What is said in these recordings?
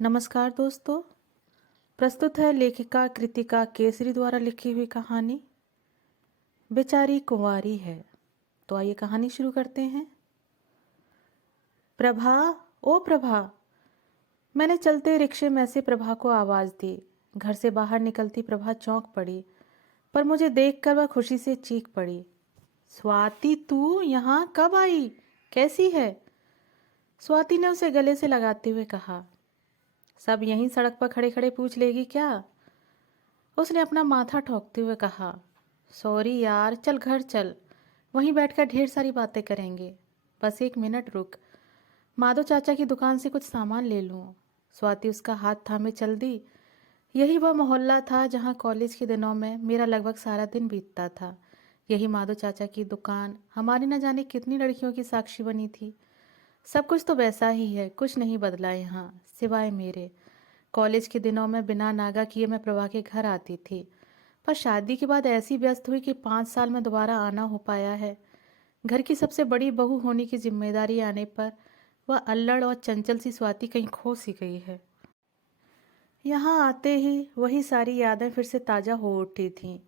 नमस्कार दोस्तों। प्रस्तुत है लेखिका कृतिका केसरी द्वारा लिखी हुई कहानी बेचारी कुंवारी है। तो आइए कहानी शुरू करते हैं। प्रभा, ओ प्रभा। मैंने चलते रिक्शे में से प्रभा को आवाज़ दी। घर से बाहर निकलती प्रभा चौंक पड़ी, पर मुझे देखकर वह खुशी से चीख पड़ी। स्वाति, तू यहाँ कब आई? कैसी है? स्वाति ने उसे गले से लगाते हुए कहा। सब यहीं सड़क पर खड़े खड़े पूछ लेगी क्या? उसने अपना माथा ठोकते हुए कहा। सॉरी यार, चल घर चल, वहीं बैठकर ढेर सारी बातें करेंगे। बस 1 मिनट रुक, माधव चाचा की दुकान से कुछ सामान ले लूँ। स्वाति उसका हाथ थामे चल दी। यही वह मोहल्ला था जहाँ कॉलेज के दिनों में मेरा लगभग सारा दिन बीतता था। यही माधव चाचा की दुकान हमारी न जाने कितनी लड़कियों की साक्षी बनी थी। सब कुछ तो वैसा ही है, कुछ नहीं बदला यहाँ, सिवाय मेरे। कॉलेज के दिनों में बिना नागा किए मैं प्रभा के घर आती थी, पर शादी के बाद ऐसी व्यस्त हुई कि 5 साल में दोबारा आना हो पाया है। घर की सबसे बड़ी बहू होने की जिम्मेदारी आने पर वह अल्लड़ और चंचल सी स्वाति कहीं खो सी गई है। यहाँ आते ही वही सारी यादें फिर से ताज़ा हो उठी थीं।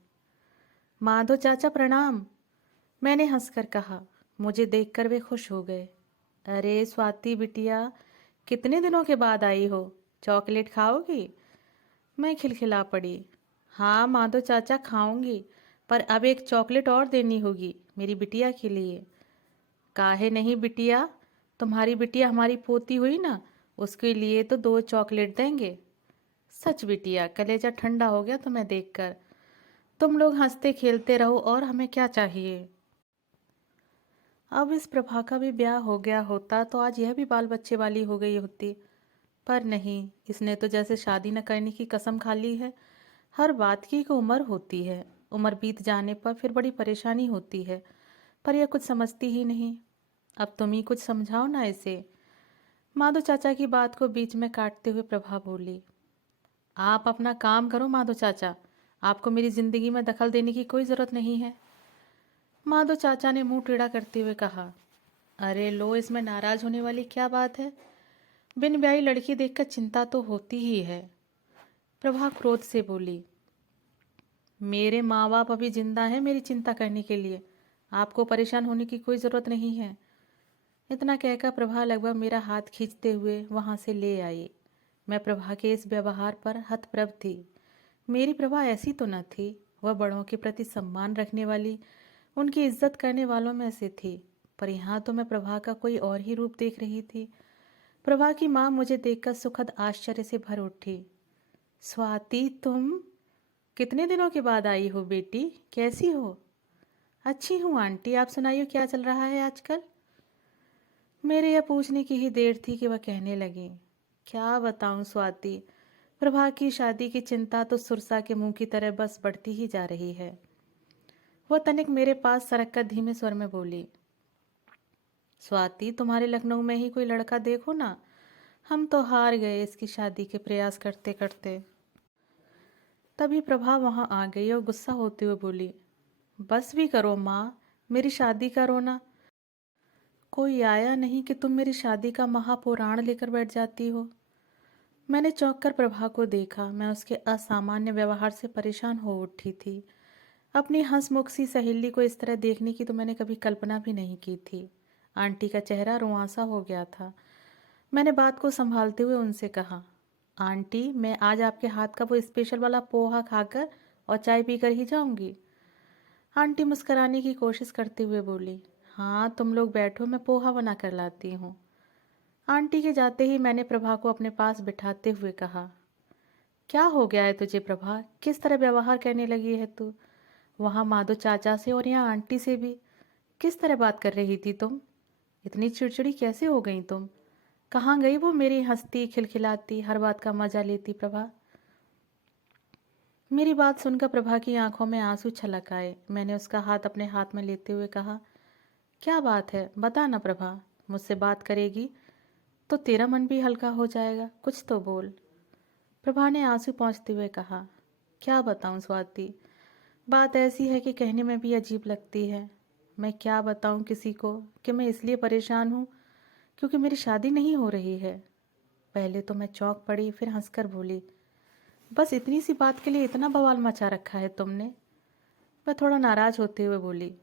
माधव चाचा प्रणाम, मैंने हंसकर कहा। मुझे देखकर वे खुश हो गए। अरे स्वाति बिटिया, कितने दिनों के बाद आई हो, चॉकलेट खाओगी? मैं खिलखिला पड़ी। हाँ माधव चाचा, खाऊंगी, पर अब एक चॉकलेट और देनी होगी मेरी बिटिया के लिए। काहे नहीं बिटिया, तुम्हारी बिटिया हमारी पोती हुई ना, उसके लिए तो 2 चॉकलेट देंगे। सच बिटिया, कलेजा ठंडा हो गया तुम्हें देखकर। तुम लोग हंसते खेलते रहो और हमें क्या चाहिए। अब इस प्रभा का भी ब्याह हो गया होता तो आज यह भी बाल बच्चे वाली हो गई होती, पर नहीं, इसने तो जैसे शादी न करने की कसम खा ली है। हर बात की एक उम्र होती है, उम्र बीत जाने पर फिर बड़ी परेशानी होती है, पर यह कुछ समझती ही नहीं। अब तुम ही कुछ समझाओ ना इसे। माधव चाचा की बात को बीच में काटते हुए प्रभा बोली। आप अपना काम करो माधव चाचा, आपको मेरी जिंदगी में दखल देने की कोई ज़रूरत नहीं है। माधव चाचा ने मुंह टेढ़ा करते हुए कहा। अरे लो, इसमें नाराज होने वाली क्या बात है? बिन ब्याही लड़की देखकर चिंता तो होती ही है। प्रभा क्रोध से बोली। मेरे माँ बाप अभी जिंदा हैं मेरी चिंता करने के लिए, आपको परेशान होने की कोई ज़रूरत नहीं है। इतना कहकर प्रभा लगभग मेरा हाथ खींचते हुए वहाँ से ले आई। मैं प्रभा के इस व्यवहार पर हतप्रभ थी। मेरी प्रभा ऐसी तो न थी, वह बड़ों के प्रति सम्मान रखने वाली, उनकी इज्जत करने वालों में से थी, पर यहाँ तो मैं प्रभा का कोई और ही रूप देख रही थी। प्रभा की माँ मुझे देखकर सुखद आश्चर्य से भर उठी। स्वाति, तुम कितने दिनों के बाद आई हो बेटी, कैसी हो? अच्छी हूँ आंटी, आप सुनाइए क्या चल रहा है आजकल? मेरे यह पूछने की ही देर थी कि वह कहने लगी। क्या बताऊं स्वाति, प्रभा की शादी की चिंता तो सुरसा के मुंह की तरह बस बढ़ती ही जा रही है। वह तनिक मेरे पास सरक कर धीमे स्वर में बोली। स्वाति, तुम्हारे लखनऊ में ही कोई लड़का देखो ना, हम तो हार गए इसकी शादी के प्रयास करते करते। तभी प्रभा वहां आ गई और गुस्सा होते हुए बोली। बस भी करो माँ, मेरी शादी करो ना। कोई आया नहीं कि तुम मेरी शादी का महापुराण लेकर बैठ जाती हो। मैंने चौंक कर प्रभा को देखा। मैं उसके असामान्य व्यवहार से परेशान हो उठी थी। अपनी हंसमुख सी सहेली को इस तरह देखने की तो मैंने कभी कल्पना भी नहीं की थी। आंटी का चेहरा रुआंसा हो गया था। मैंने बात को संभालते हुए उनसे कहा। आंटी, मैं आज आपके हाथ का वो स्पेशल वाला पोहा खाकर और चाय पीकर ही जाऊंगी। आंटी मुस्कुराने की कोशिश करते हुए बोली। हाँ तुम लोग बैठो, मैं पोहा बना कर लाती हूँ। आंटी के जाते ही मैंने प्रभा को अपने पास बिठाते हुए कहा। क्या हो गया है तुझे प्रभा, किस तरह व्यवहार करने लगी है तू? वहाँ माधव चाचा से और यहाँ आंटी से भी किस तरह बात कर रही थी तुम? इतनी चिड़चिड़ी कैसे हो गई तुम? कहाँ गई वो मेरी हंसती खिलखिलाती हर बात का मजा लेती प्रभा? मेरी बात सुनकर प्रभा की आंखों में आंसू छलक आए। मैंने उसका हाथ अपने हाथ में लेते हुए कहा। क्या बात है, बता ना प्रभा, मुझसे बात करेगी तो तेरा मन भी हल्का हो जाएगा, कुछ तो बोल। प्रभा ने आंसू पोंछते हुए कहा। क्या बताऊं स्वाति, बात ऐसी है कि कहने में भी अजीब लगती है। मैं क्या बताऊं किसी को कि मैं इसलिए परेशान हूं क्योंकि मेरी शादी नहीं हो रही है। पहले तो मैं चौंक पड़ी, फिर हंसकर बोली, बस इतनी सी बात के लिए इतना बवाल मचा रखा है तुमने। मैं थोड़ा नाराज होते हुए बोली,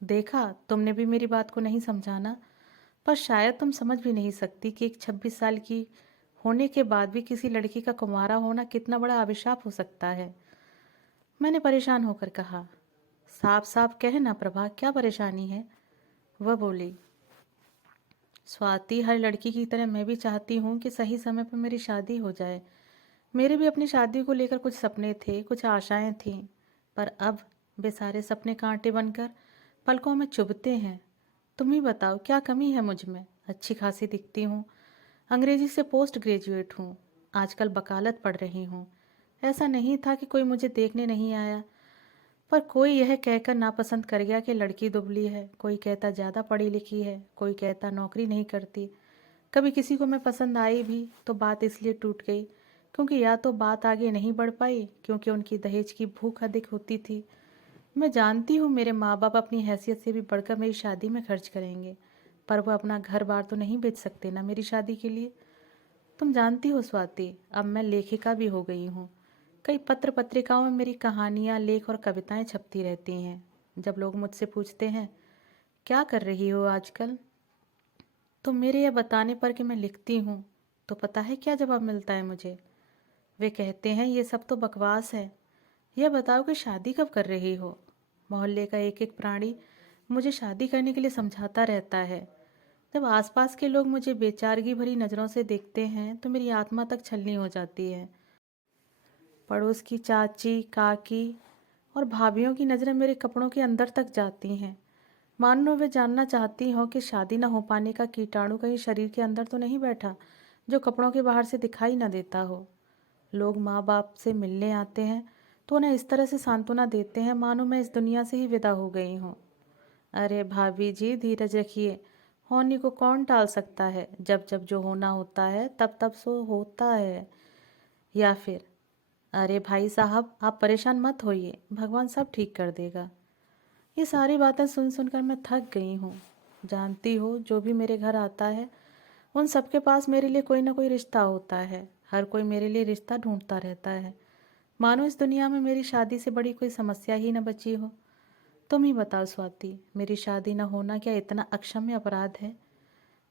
देखा, तुमने भी मेरी बात को नहीं समझाना, पर शायद तुम समझ भी नहीं सकती कि एक 26 साल की होने के बाद भी किसी लड़की का कुंवारा होना कितना बड़ा अभिशाप हो सकता है। मैंने परेशान होकर कहा, साफ साफ कह ना प्रभा, क्या परेशानी है। वह बोली, स्वाति, हर लड़की की तरह मैं भी चाहती हूँ कि सही समय पर मेरी शादी हो जाए। मेरे भी अपनी शादी को लेकर कुछ सपने थे, कुछ आशाएं थीं, पर अब वे सारे सपने कांटे बनकर पलकों में चुभते हैं। तुम ही बताओ, क्या कमी है मुझ में। अच्छी खासी दिखती हूँ, अंग्रेजी से पोस्ट ग्रेजुएट हूँ, आजकल वकालत पढ़ रही हूँ। ऐसा नहीं था कि कोई मुझे देखने नहीं आया, पर कोई यह कहकर नापसंद कर गया कि लड़की दुबली है, कोई कहता ज़्यादा पढ़ी लिखी है, कोई कहता नौकरी नहीं करती। कभी किसी को मैं पसंद आई भी तो बात इसलिए टूट गई क्योंकि या तो बात आगे नहीं बढ़ पाई, क्योंकि उनकी दहेज की भूख अधिक होती थी। मैं जानती हूँ मेरे माँ बाप अपनी हैसियत से भी बढ़कर मेरी शादी में खर्च करेंगे, पर वो अपना घर बार तो नहीं बेच सकते ना मेरी शादी के लिए। तुम जानती हो स्वाति, अब मैं लेखिका भी हो गई हूँ। कई पत्र पत्रिकाओं में मेरी कहानियाँ, लेख और कविताएं छपती रहती हैं। जब लोग मुझसे पूछते हैं, क्या कर रही हो आजकल, तो मेरे यह बताने पर कि मैं लिखती हूँ, तो पता है क्या जवाब मिलता है मुझे। वे कहते हैं, ये सब तो बकवास है, यह बताओ कि शादी कब कर रही हो। मोहल्ले का एक एक प्राणी मुझे शादी करने के लिए समझाता रहता है। जब आसपास के लोग मुझे बेचारगी भरी नज़रों से देखते हैं तो मेरी आत्मा तक छलनी हो जाती है। पड़ोस की चाची, काकी और भाभीियों की नज़रें मेरे कपड़ों के अंदर तक जाती हैं, मानो वे जानना चाहती हों कि शादी न हो पाने का कीटाणु कहीं शरीर के अंदर तो नहीं बैठा, जो कपड़ों के बाहर से दिखाई न देता हो। लोग माँ बाप से मिलने आते हैं तो उन्हें इस तरह से सांत्वना देते हैं मानो मैं इस दुनिया से ही विदा हो गई हूँ। अरे भाभी जी, धीरज रखिए, होने को कौन टाल सकता है। जब जब जो होना होता है तब तब सो होता है। या फिर, अरे भाई साहब, आप परेशान मत होइए, भगवान सब ठीक कर देगा। ये सारी बातें सुन सुनकर मैं थक गई हूँ। जानती हो, जो भी मेरे घर आता है उन सबके पास मेरे लिए कोई ना कोई रिश्ता होता है। हर कोई मेरे लिए रिश्ता ढूंढता रहता है, मानो इस दुनिया में मेरी शादी से बड़ी कोई समस्या ही न बची हो। तुम ही बताओ स्वाति, मेरी शादी न होना क्या इतना अक्षम्य अपराध है।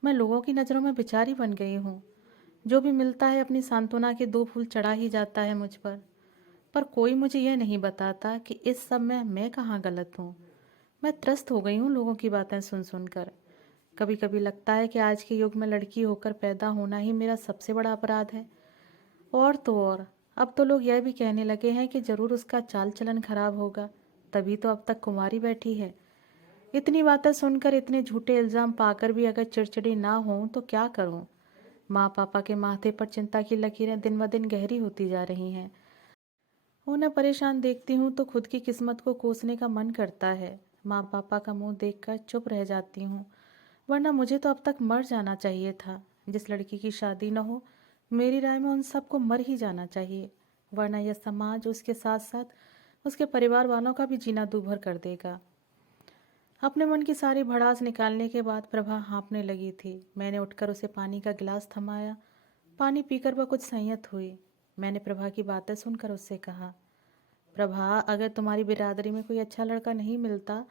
मैं लोगों की नज़रों में बेचारी बन गई हूँ। जो भी मिलता है अपनी सांत्वना के 2 फूल चढ़ा ही जाता है मुझ पर कोई मुझे यह नहीं बताता कि इस सब में मैं कहाँ गलत हूँ। मैं त्रस्त हो गई हूँ लोगों की बातें सुन सुनकर। कभी कभी लगता है कि आज के युग में लड़की होकर पैदा होना ही मेरा सबसे बड़ा अपराध है। और तो और, अब तो लोग यह भी कहने लगे हैं कि ज़रूर उसका चाल चलन खराब होगा, तभी तो अब तक कुंवारी बैठी है। इतनी बातें सुनकर, इतने झूठे इल्ज़ाम पाकर भी अगर चिड़चिड़ी ना हो तो क्या करूं। माँ पापा के माथे पर चिंता की लकीरें दिन ब दिन गहरी होती जा रही हैं। उन्हें परेशान देखती हूँ तो खुद की किस्मत को कोसने का मन करता है। माँ पापा का मुंह देखकर चुप रह जाती हूँ, वरना मुझे तो अब तक मर जाना चाहिए था। जिस लड़की की शादी न हो, मेरी राय में उन सबको मर ही जाना चाहिए, वरना यह समाज उसके साथ साथ उसके परिवार वालों का भी जीना दूभर कर देगा। अपने मन की सारी भड़ास निकालने के बाद प्रभा हाँफने लगी थी। मैंने उठकर उसे पानी का गिलास थमाया। पानी पीकर वह कुछ संयत हुई। मैंने प्रभा की बातें सुनकर उससे कहा, प्रभा, अगर तुम्हारी बिरादरी में कोई अच्छा लड़का नहीं मिलता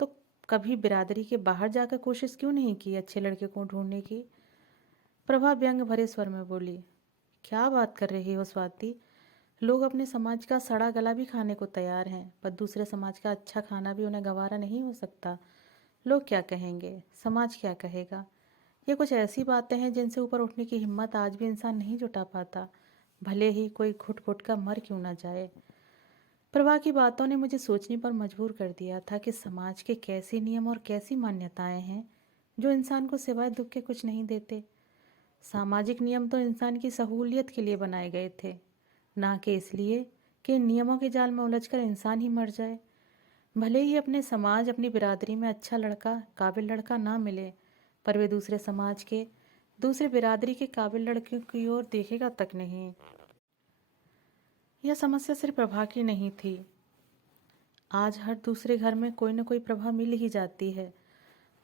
तो कभी बिरादरी के बाहर जाकर कोशिश क्यों नहीं की अच्छे लड़के को ढूंढने की। प्रभा व्यंग भरे स्वर में बोली, क्या बात कर रही हो स्वाति, लोग अपने समाज का सड़ा गला भी खाने को तैयार हैं, पर दूसरे समाज का अच्छा खाना भी उन्हें गवारा नहीं हो सकता। लोग क्या कहेंगे, समाज क्या कहेगा। ये कुछ ऐसी बातें हैं जिनसे ऊपर उठने की हिम्मत आज भी इंसान नहीं जुटा पाता, भले ही कोई घुट घुट का मर क्यों ना जाए। प्रभा की बातों ने मुझे सोचने पर मजबूर कर दिया था कि समाज के कैसे नियम और कैसी मान्यताएं हैं जो इंसान को सिवाय दुख के कुछ नहीं देते। सामाजिक नियम तो इंसान की सहूलियत के लिए बनाए गए थे, ना कि इसलिए कि इन नियमों के जाल में उलझकर इंसान ही मर जाए। भले ही अपने समाज, अपनी बिरादरी में अच्छा लड़का, काबिल लड़का ना मिले, पर वे दूसरे समाज के, दूसरे बिरादरी के काबिल लड़कियों की ओर देखेगा तक नहीं। यह समस्या सिर्फ प्रभा की नहीं थी। आज हर दूसरे घर में कोई न कोई प्रभा मिल ही जाती है।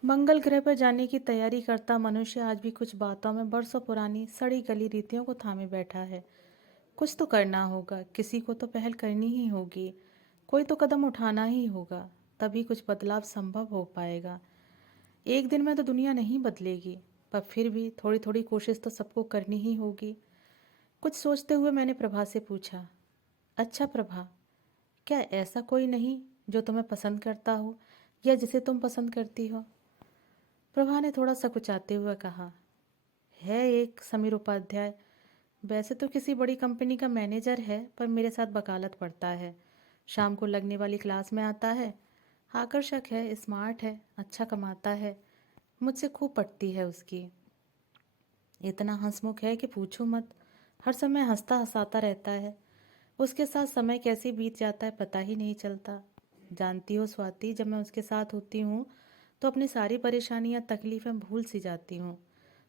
मंगल ग्रह पर जाने की तैयारी करता मनुष्य आज भी कुछ बातों में बरसों पुरानी सड़ी गली रीतियों को थामे बैठा है। कुछ तो करना होगा, किसी को तो पहल करनी ही होगी, कोई तो कदम उठाना ही होगा, तभी कुछ बदलाव संभव हो पाएगा। एक दिन में तो दुनिया नहीं बदलेगी, पर फिर भी थोड़ी थोड़ी कोशिश तो सबको करनी ही होगी। कुछ सोचते हुए मैंने प्रभा से पूछा, अच्छा प्रभा, क्या ऐसा कोई नहीं जो तुम्हें पसंद करता हो या जिसे तुम पसंद करती हो? प्रभा ने थोड़ा सकुचाते हुए कहा, है एक समीर उपाध्याय। वैसे तो किसी बड़ी कंपनी का मैनेजर है, पर मेरे साथ वकालत पढ़ता है, शाम को लगने वाली क्लास में आता है, आकर्षक है, स्मार्ट है, अच्छा कमाता है, मुझसे खूब पटती है उसकी। इतना हंसमुख है कि पूछो मत, हर समय हंसता हंसाता रहता है। उसके साथ समय कैसे बीत जाता है पता ही नहीं चलता। जानती हो स्वाति, जब मैं उसके साथ होती हूँ तो अपनी सारी परेशानियाँ तकलीफ़ें भूल सी जाती हूँ।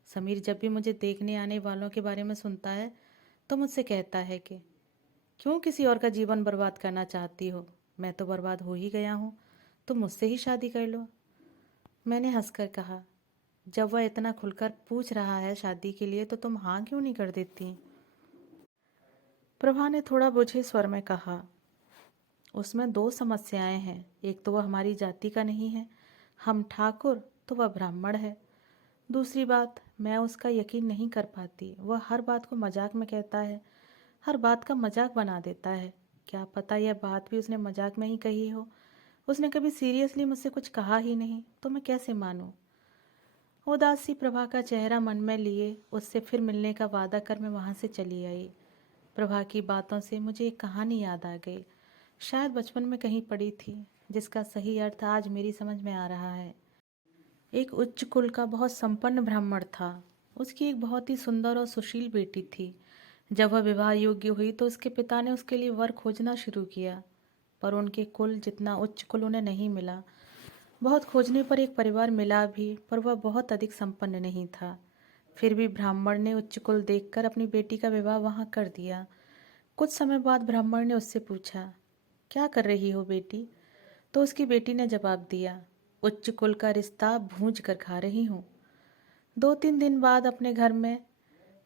समीर जब भी मुझे देखने आने वालों के बारे में सुनता है तो मुझसे कहता है कि क्यों किसी और का जीवन बर्बाद करना चाहती हो, मैं तो बर्बाद हो ही गया हूँ, तुम मुझसे ही शादी कर लो। मैंने हंसकर कहा, जब वह इतना खुलकर पूछ रहा है शादी के लिए तो तुम हाँ क्यों नहीं कर देती? प्रभा ने थोड़ा बुझे स्वर में कहा, उसमें दो समस्याएं हैं, एक तो वह हमारी जाति का नहीं है, हम ठाकुर, तो वह ब्राह्मण है। दूसरी बात, मैं उसका यकीन नहीं कर पाती, वह हर बात को मजाक में कहता है, हर बात का मजाक बना देता है। क्या पता यह बात भी उसने मजाक में ही कही हो, उसने कभी सीरियसली मुझसे कुछ कहा ही नहीं, तो मैं कैसे मानूं? उदासी प्रभा का चेहरा मन में लिए उससे फिर मिलने का वादा कर मैं वहाँ से चली आई। प्रभा की बातों से मुझे एक कहानी याद आ गई, शायद बचपन में कहीं पढ़ी थी, जिसका सही अर्थ आज मेरी समझ में आ रहा है। एक उच्च कुल का बहुत संपन्न ब्राह्मण था। उसकी एक बहुत ही सुंदर और सुशील बेटी थी। जब वह विवाह योग्य हुई तो उसके पिता ने उसके लिए वर खोजना शुरू किया, पर उनके कुल जितना उच्च कुल उन्हें नहीं मिला। बहुत खोजने पर एक परिवार मिला भी, पर वह बहुत अधिक संपन्न नहीं था। फिर भी ब्राह्मण ने उच्च कुल देखकर अपनी बेटी का विवाह वहां कर दिया। कुछ समय बाद ब्राह्मण ने उससे पूछा, क्या कर रही हो बेटी? तो उसकी बेटी ने जवाब दिया, उच्च कुल का रिश्ता भूंज कर खा रही हूँ। 2-3 दिन बाद अपने घर में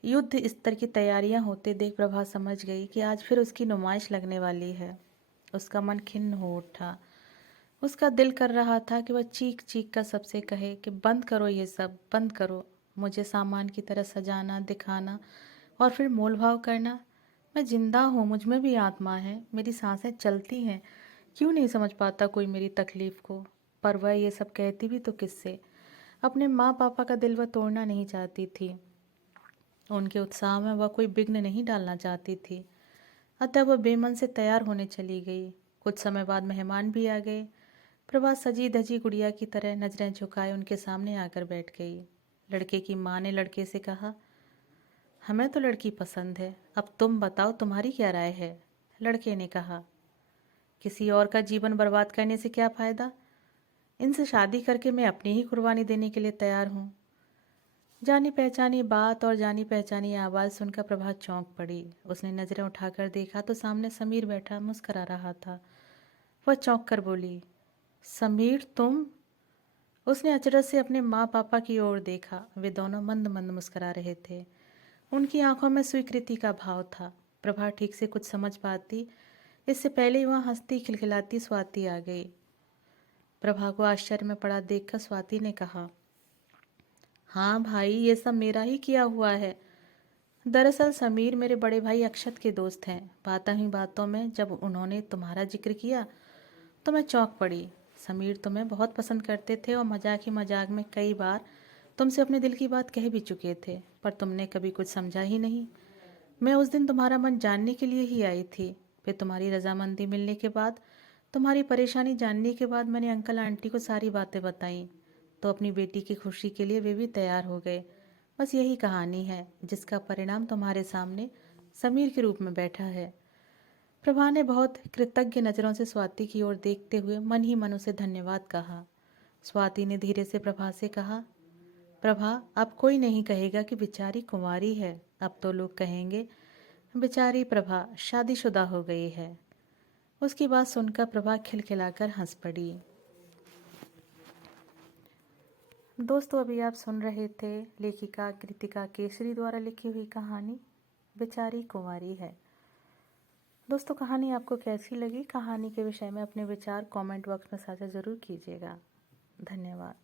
युद्ध स्तर की तैयारियां होते देख प्रभा समझ गई कि आज फिर उसकी नुमाइश लगने वाली है। उसका मन खिन्न हो उठा। उसका दिल कर रहा था कि वह चीख चीख कर सबसे कहे कि बंद करो ये सब, बंद करो, मुझे सामान की तरह सजाना, दिखाना और फिर मोल भाव करना। मैं जिंदा हूँ, मुझ में भी आत्मा है, मेरी सांसें चलती हैं, क्यों नहीं समझ पाता कोई मेरी तकलीफ को? पर वह ये सब कहती भी तो किससे? अपने माँ पापा का दिल वह तोड़ना नहीं चाहती थी, उनके उत्साह में वह कोई विघ्न नहीं डालना चाहती थी। अतः वह बेमन से तैयार होने चली गई। कुछ समय बाद मेहमान भी आ गए। प्रभा सजी धजी गुड़िया की तरह नजरें झुकाए उनके सामने आकर बैठ गई। लड़के की माँ ने लड़के से कहा, हमें तो लड़की पसंद है, अब तुम बताओ तुम्हारी क्या राय है? लड़के ने कहा, किसी और का जीवन बर्बाद करने से क्या फायदा? इनसे शादी करके मैं अपनी ही कुर्बानी देने के लिए तैयार हूँ। जानी पहचानी बात और जानी पहचानी आवाज़ सुनकर प्रभा चौंक पड़ी। उसने नज़रें उठाकर देखा तो सामने समीर बैठा मुस्करा रहा था। वह चौंक कर बोली, समीर तुम? उसने अचरज से अपने माँ पापा की ओर देखा। वे दोनों मंद मंद मुस्करा रहे थे। उनकी आंखों में स्वीकृति का भाव था। प्रभा ठीक से कुछ समझ पाती इससे पहले ही वहाँ हंसती खिलखिलाती स्वाति आ गई। प्रभा को आश्चर्य में पड़ा देखकर स्वाति ने कहा, हाँ भाई, ये सब मेरा ही किया हुआ है। दरअसल समीर मेरे बड़े भाई अक्षत के दोस्त हैं। बातों ही बातों में जब उन्होंने तुम्हारा जिक्र किया तो मैं चौंक पड़ी। समीर तुम्हें बहुत पसंद करते थे और मजाक ही मजाक में कई बार तुमसे अपने दिल की बात कह भी चुके थे, पर तुमने कभी कुछ समझा ही नहीं। मैं उस दिन तुम्हारा मन जानने के लिए ही आई थी। फिर तुम्हारी रजामंदी मिलने के बाद, तुम्हारी परेशानी जानने के बाद मैंने अंकल आंटी को सारी बातें बताई, तो अपनी बेटी की खुशी के लिए वे भी तैयार हो गए। बस यही कहानी है, जिसका परिणाम तुम्हारे सामने समीर के रूप में बैठा है। प्रभा ने बहुत कृतज्ञ नज़रों से स्वाति की ओर देखते हुए मन ही मन उसे धन्यवाद कहा। स्वाति ने धीरे से प्रभा से कहा, प्रभा, अब कोई नहीं कहेगा कि बेचारी कुंवारी है, अब तो लोग कहेंगे बेचारी प्रभा शादीशुदा हो गई है। उसकी बात सुनकर प्रभा खिलखिलाकर हंस पड़ी। दोस्तों अभी आप सुन रहे थे लेखिका कृतिका केसरी द्वारा लिखी हुई कहानी बेचारी कुंवारी है। दोस्तों कहानी आपको कैसी लगी? कहानी के विषय में अपने विचार कमेंट बॉक्स में साझा ज़रूर कीजिएगा। धन्यवाद।